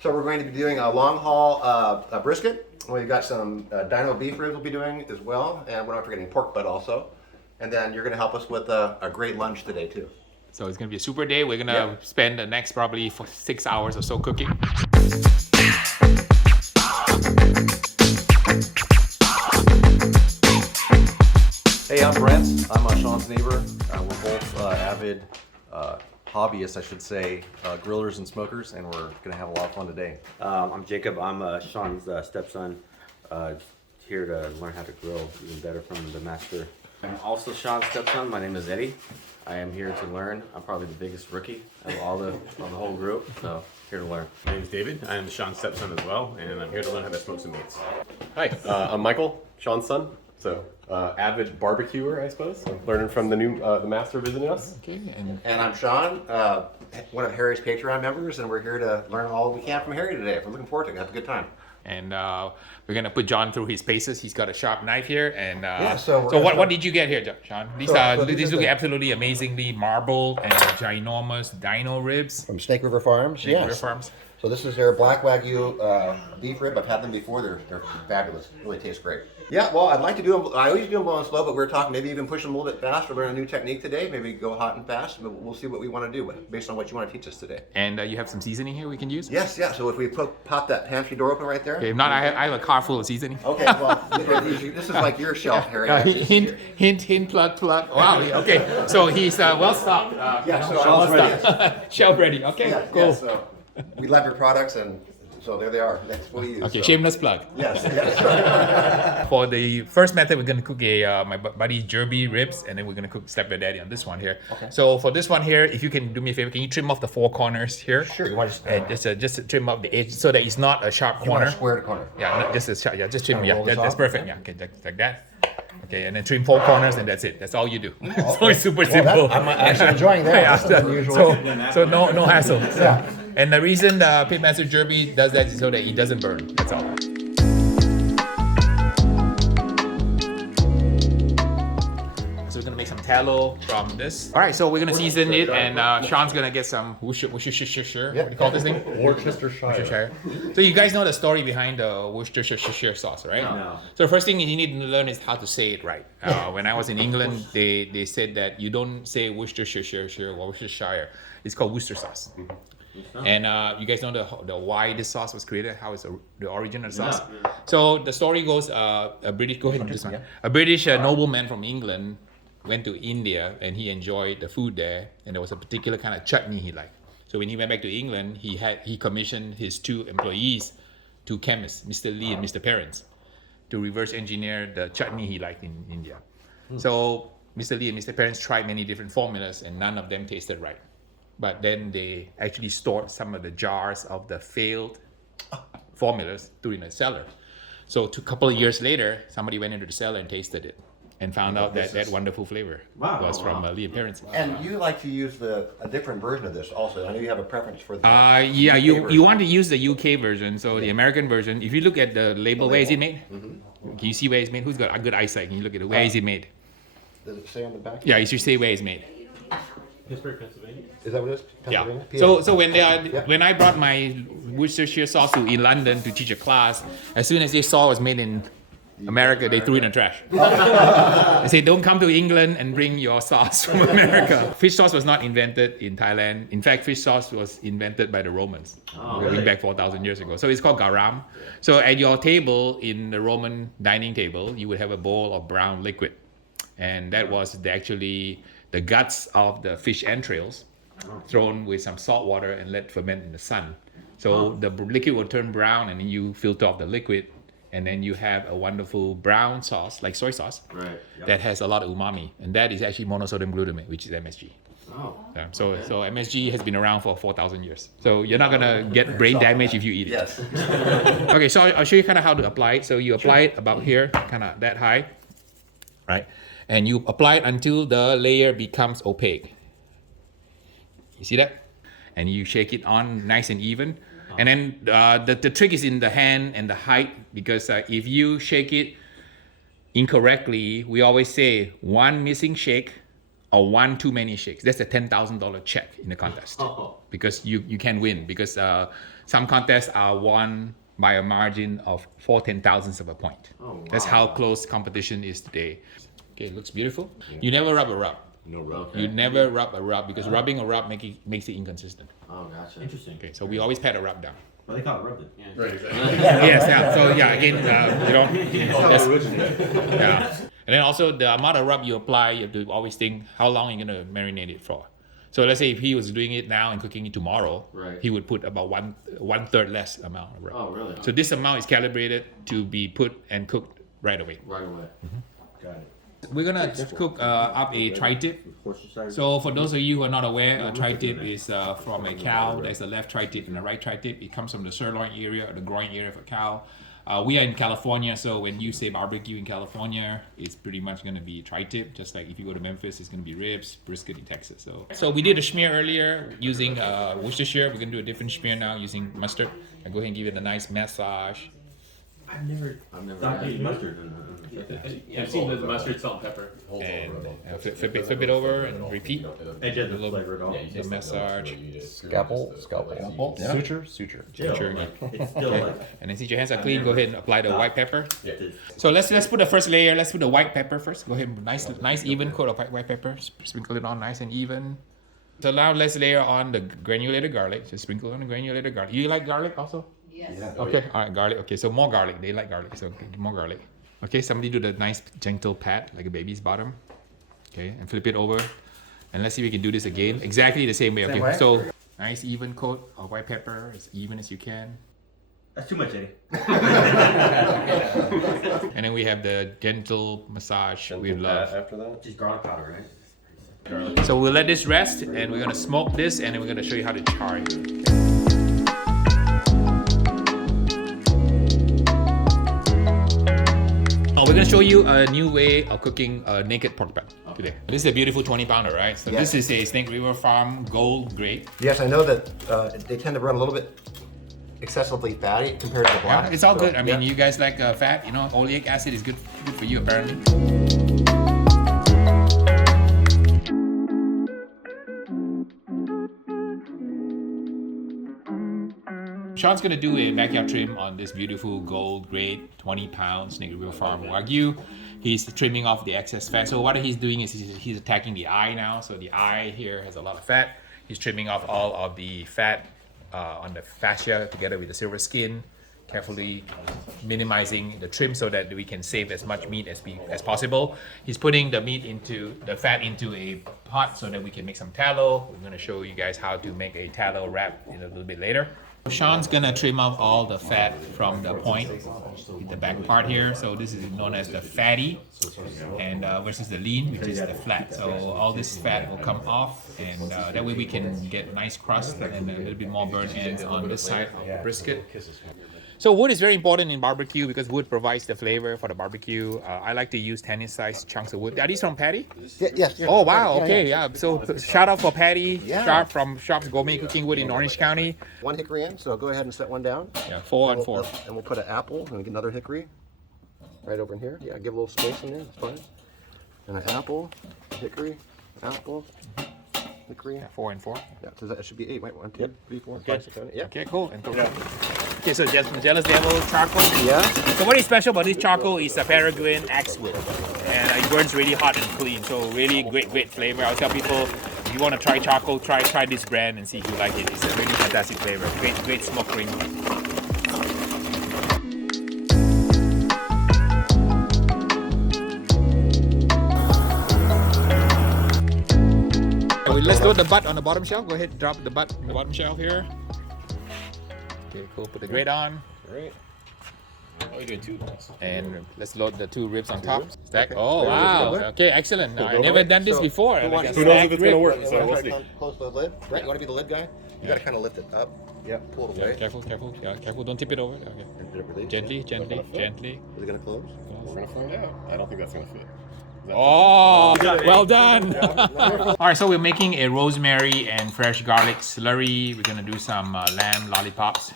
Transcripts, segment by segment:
So we're going to be doing a long haul brisket. We've got some dino beef ribs we'll be doing as well, and we're not forgetting pork butt also. And then you're going to help us with a great lunch today too. So it's going to be a super day. We're going to spend the next probably 6 hours or so cooking. Hey, I'm Brent. I'm Shawn's neighbor. We're both avid hobbyists, I should say, grillers and smokers, and we're going to have a lot of fun today. I'm Jacob. I'm Shawn's stepson, here to learn how to grill even better from the master. I'm also Shawn's stepson. My name is Eddie. I am here to learn. I'm probably the biggest rookie of the whole group, so here to learn. My name is David. I am Shawn's stepson as well, and I'm here to learn how to smoke some meats. Hi, I'm Michael, Shawn's son. So, avid barbecuer, I suppose. So learning from the master visiting us. Okay, And I'm Shawn, one of Harry's Patreon members, and we're here to learn all we can from Harry today. We're looking forward to it. Have a good time. And we're going to put John through his paces. He's got a sharp knife here. And so what did you get here, Shawn? These look absolutely amazingly marbled and ginormous dino ribs. From Snake River Farms. Snake River Farms. So this is their black Wagyu beef rib. I've had them before. They're fabulous. Really taste great. Yeah, well, I'd like to do them. I always do them low and slow, but we're talking maybe even push them a little bit faster. Learn a new technique today. Maybe go hot and fast. But we'll see what we want to do based on what you want to teach us today. And you have some seasoning here we can use? Yes, yeah. So if we pop that pantry door open right there. Okay, if not, I have a car full of seasoning. Okay, well, this is like your shelf, Harry. Hint, plug. Wow, okay. So he's well stocked. Shelf ready. Shelf ready. Okay, Yeah, cool. yeah, so we love your products, and so there they are. That's what we use. Okay, so. shameless plug. Yes. For the first method, we're gonna cook my buddy Derby ribs, and then we're gonna cook Step Your Daddy on this one here. Okay. So for this one here, if you can do me a favor, can you trim off the four corners here? Sure. You want to And just trim up the edge so that it's not a sharp you want corner. to square the corner. Yeah, not just a sharp. Yeah, just trim. Kinda Yeah, roll this that's off? perfect. Yeah, okay, like that. Okay, and then trim four corners, and that's it. That's all you do. So Okay. it's super Well, simple. I'm actually enjoying that. Yeah, This is unusual. so no hassle. Yeah. And the reason the pitmaster Derby does that is so that it doesn't burn. That's all. So we're gonna make some tallow from this. All right, so we're gonna season it, and Shawn's gonna get some Worcestershire. What do you call this thing? Worcestershire. So you guys know the story behind the Worcestershire sauce, right? No. So the first thing you need to learn is how to say it right. When I was in England, they said that you don't say Worcestershire or Worcestershire. It's called Worcester sauce. And you guys know the why this sauce was created, how it's the origin of the sauce. Yeah. So the story goes, a British nobleman from England went to India, and he enjoyed the food there, and there was a particular kind of chutney he liked. So when he went back to England, he commissioned his two employees, two chemists, Mr. Lee and Mr. Perrins, to reverse engineer the chutney he liked in India. So Mr. Lee and Mr. Perrins tried many different formulas, and none of them tasted right. But then they actually stored some of the jars of the failed formulas in a cellar. So a couple of years later, somebody went into the cellar and tasted it, and found out that wonderful flavor was from Lee and Perrins. And you like to use a different version of this also. I know you have a preference for the Yeah, UK you version. want to use the UK version. So the American version, if you look at the label, where is it made? Can you see where it's made? Who's got a good eyesight? Can you look at it? Where is it made? Does it say on the back? Yeah, you should say where it's made. Pittsburgh, Pennsylvania. Is that what it is? Yeah. Pennsylvania? So when I brought my Worcestershire sauce in London to teach a class, as soon as they saw it was made in America, they threw it in the trash. They say, don't come to England and bring your sauce from America. Fish sauce was not invented in Thailand. In fact, fish sauce was invented by the Romans, going back 4,000 years ago. So it's called garam. So at your table, in the Roman dining table, you would have a bowl of brown liquid. And that was actually the guts of the fish entrails thrown with some salt water and let ferment in the sun. So the liquid will turn brown, and then you filter off the liquid, and then you have a wonderful brown sauce, like soy sauce, Right. Yep. that has a lot of umami. And that is actually monosodium glutamate, which is MSG. Oh. So MSG has been around for 4,000 years. So you're not gonna get brain damage if you eat it. Yes. Okay, so I'll show you kind of how to apply it. So you apply it about here, kind of that high, right? And you apply it until the layer becomes opaque. You see that? And you shake it on nice and even. And then the trick is in the hand and the height, because if you shake it incorrectly, we always say one missing shake or one too many shakes, that's a $10,000 check in the contest. Because you can win, because some contests are won by a margin of 4/10,000ths of a point. That's how close competition is today. Okay, it looks beautiful. You never rub a rub. No rub. You never rub a rub, because rubbing a rub makes it inconsistent. Oh, gotcha. Interesting. Okay, so we always pat a rub down. Well, they call it rubbed it. Yeah. Right, exactly. Yes, yeah. So yeah, again, you know, yeah. And then also the amount of rub you apply, you have to always think how long you're gonna marinate it for. So let's say if he was doing it now and cooking it tomorrow, Right. he would put about one third less amount of rub. Oh, really? So this amount is calibrated to be put and cooked right away. Right away. Got it. We're gonna cook up a tri-tip. So for those of you who are not aware, a tri-tip is from a cow. There's a left tri-tip and a right tri-tip. It comes from the sirloin area or the groin area of a cow. We are in California, so when you say barbecue in California, it's pretty much gonna be tri-tip. Just like if you go to Memphis, it's gonna be ribs, brisket in Texas. So we did a smear earlier using Worcestershire. We're gonna do a different smear now using mustard. And go ahead and give it a nice massage. I've never Thought had mustard. Yeah, I've seen the mustard, salt, pepper. And flip it over and repeat. It doesn't A little flavor at all. The massage. Scalpel. Yeah. Suture. Sure. It's still like. And then since your hands are clean, go ahead and apply the white pepper. Yeah. So let's put the first layer. Let's put the white pepper first. Go ahead, nice even coat of white pepper. Sprinkle it on nice and even. So now let's layer on the granulated garlic. Just sprinkle on the granulated garlic. You like garlic also? Yes. Okay, all right, garlic. Okay, so more garlic. They like garlic, so more garlic. Okay, somebody do the nice gentle pat like a baby's bottom. Okay, and flip it over. And let's see if we can do this again. Exactly the same way. Okay, so nice even coat of white pepper, as even as you can. That's too much, Eddie. And then we have the gentle massage with love. After that. Just garlic powder, right? So we'll let this rest, and we're gonna smoke this, and then we're gonna show you how to char it. We're gonna show you a new way of cooking a naked pork butt today. This is a beautiful 20-pounder, right? So Yes. this is a Snake River Farm Gold Grade. Yes, I know that they tend to run a little bit excessively fatty compared to the black. Yeah, it's all so, good. I mean, yeah. you guys like fat, you know, oleic acid is good for you apparently. Shawn's gonna do a backyard trim on this beautiful gold grade 20-pound Snake River Farm Wagyu. He's trimming off the excess fat. So what he's doing is he's attacking the eye now. So the eye here has a lot of fat. He's trimming off all of the fat on the fascia together with the silver skin, carefully minimizing the trim so that we can save as much meat as possible. He's putting the fat into a pot so that we can make some tallow. We're gonna show you guys how to make a tallow wrap in a little bit later. Shawn's gonna trim off all the fat from the point, the back part here. So this is known as the fatty, and versus the lean, which is the flat. So all this fat will come off, and that way we can get nice crust and a little bit more burnt ends on this side of the brisket. So wood is very important in barbecue because wood provides the flavor for the barbecue. I like to use tennis-sized chunks of wood. Are these from Patty? Yes. Oh wow, okay, yeah. So shout out for Patty Yeah. Sharp from Sharp's Gourmet Cooking Wood in Orange County. One hickory in, so go ahead and set one down. Yeah, 4 and And 4. we'll put an apple and get another hickory right over in here. Yeah, give a little space in there. That's fine. And an apple, hickory, apple, hickory. 4 and 4. Yeah, so that should be 8. Wait, 1, 2, 3, 4, 5, 6, 7, 8. Yeah. Okay, cool. And okay, so Jealous Devil charcoal. Yeah. So what is special about this charcoal is a Peregrine axe wood, and it burns really hot and clean. So really great flavor. I'll tell people if you want to try charcoal, try this brand and see if you like it. It's a really fantastic flavor. Great smoke ring. Let's load the butt on the bottom shelf. Go ahead and drop the butt on the bottom shelf here. Okay, cool. Put the grate on. Great. Oh, you're doing 2 ones. And let's load the 2 ribs on top. Stack. Okay. Oh, Very wow. good. Okay, excellent. I've never done this So, before. who wants- a Who knows if stacked it's gonna rib. work? You So want we'll to see. try to close the lid? Right, you want to be the lid guy? You got to kind of lift it up. Yep. Pull it Yeah, away. careful. Yeah, careful. Don't tip it over. Okay. And did it release? Gently. Is it going to close? We're gonna find out. I don't think that's gonna fit. Oh, well done. All right, so we're making a rosemary and fresh garlic slurry. We're gonna do some lamb lollipops.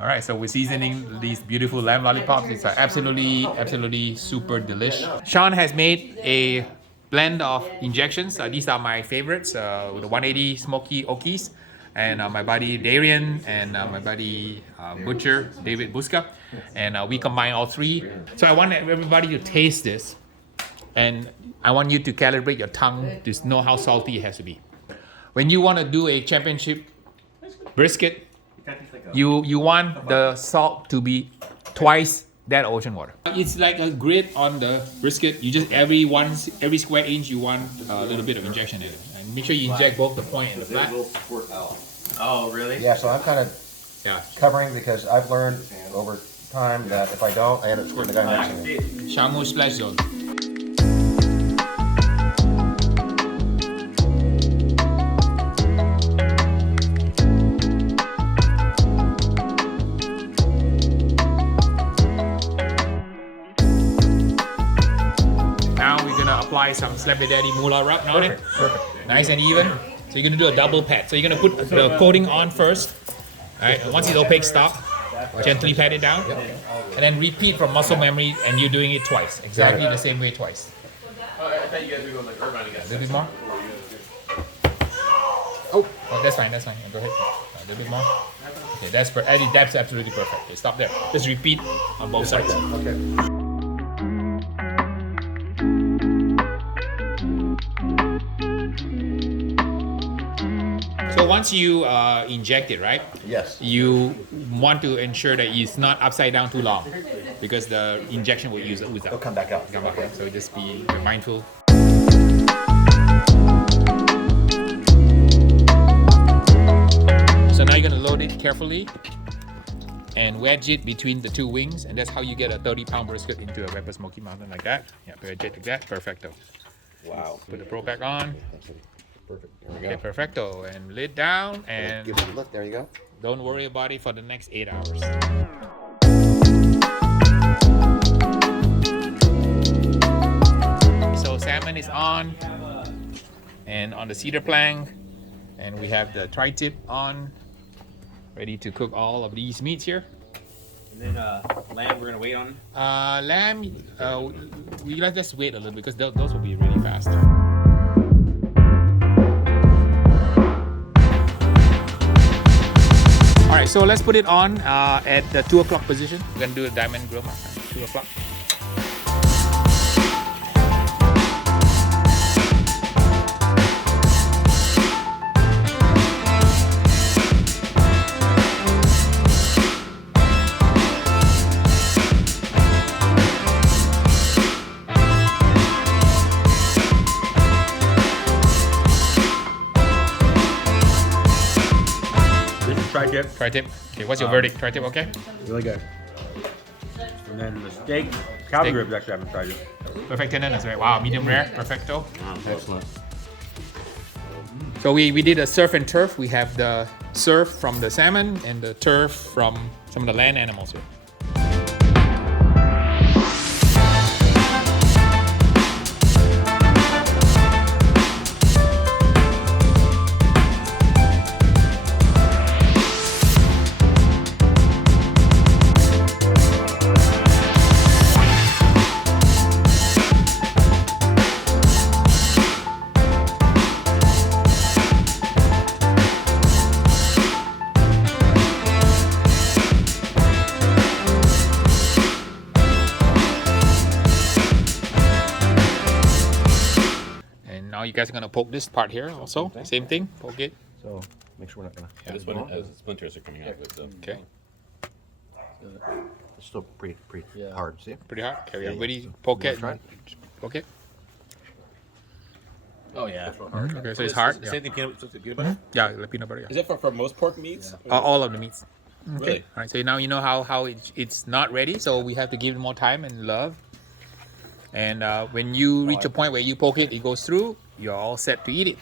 All right, so we're seasoning these beautiful lamb lollipops. It's absolutely super delicious. Shawn has made a blend of injections. These are my favorites, with the 180 smoky okies, and my buddy Darian, and my buddy Butcher, David Buska, and we combine all three. So I want everybody to taste this, and I want you to calibrate your tongue to know how salty it has to be. When you want to do a championship brisket, you want the salt to be twice that ocean water. It's like a grid on the brisket. You just every square inch you want a little bit of injection in it, and make sure you inject both the point and the flat. Oh, really? Yeah, so I'm kind of Yeah. covering because I've learned over time that if I don't, I end up squirting the guy next to me. Shamu splash zone. Now we're gonna apply some Slap the Daddy Moolah rub on it. Perfect. Nice and even. So you're gonna do a double pat. So you're gonna put the coating on first. Alright, once it's opaque, stop. Gently pat it down. And then repeat from muscle memory, and you're doing it twice. Exactly the same way twice. I thought you guys were going like Irvine again. A little bit more. Oh, that's fine, that's fine. Go ahead. A little bit more. Okay, that's absolutely perfect. Okay, stop there. Just repeat on both sides. Okay. So once you inject it, right? Yes. You want to ensure that it's not upside down too long, because the injection will use It'll up. come back out. Come back out. So just be mindful. So now you're gonna load it carefully and wedge it between the two wings, and that's how you get a 30-pound brisket into a Weber Smoky Mountain like that. Yeah, wedge it like that. Perfecto. Wow. Put the pro back on. Perfect. There we Okay, go. perfecto. And lid down, and Give it a look. There you go. don't worry about it for the next 8 hours. So salmon is on, and on the cedar plank, and we have the tri-tip on, ready to cook all of these meats here. And then lamb, we're gonna wait on. Lamb, let's wait a little bit, because those will be really fast. All right, so let's put it on at the 2 o'clock position. We're gonna do a diamond grill mark, 2 o'clock. This is tri-tip. Tri-tip. Okay, what's your verdict? Tri-tip, okay? Really good. And then the steak, Kalbi Steak. ribs actually I haven't tried it. Perfect tenderness, right? Wow, medium rare, perfecto. Excellent. So we did a surf and turf. We have the surf from the salmon and the turf from some of the land animals here. And now you guys are gonna poke this part here also. Same thing, poke it. So make sure we're not gonna. This one has splinters are coming out of it. So. Okay, It's still pretty hard. See? pretty hard. Okay, everybody poke it. try it? Poke it. Oh yeah. Okay, so it's hard. Same thing. Peanut butter. Yeah, the peanut butter. Is Yeah. that for most pork meats? All of the meats. Really? All right, so now you know how it's not ready, so we have to give it more time and love. And when you reach a point where you poke it, it goes through, you're all set to eat it.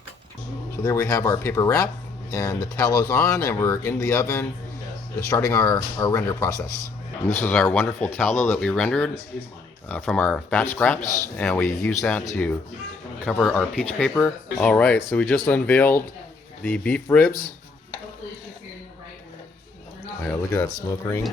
So there we have our paper wrap, and the tallow's on, and we're in the oven, just starting our render process. And this is our wonderful tallow that we rendered from our fat scraps, and we use that to cover our peach paper. All right, so we just unveiled the beef ribs. Oh yeah, look at that smoke ring.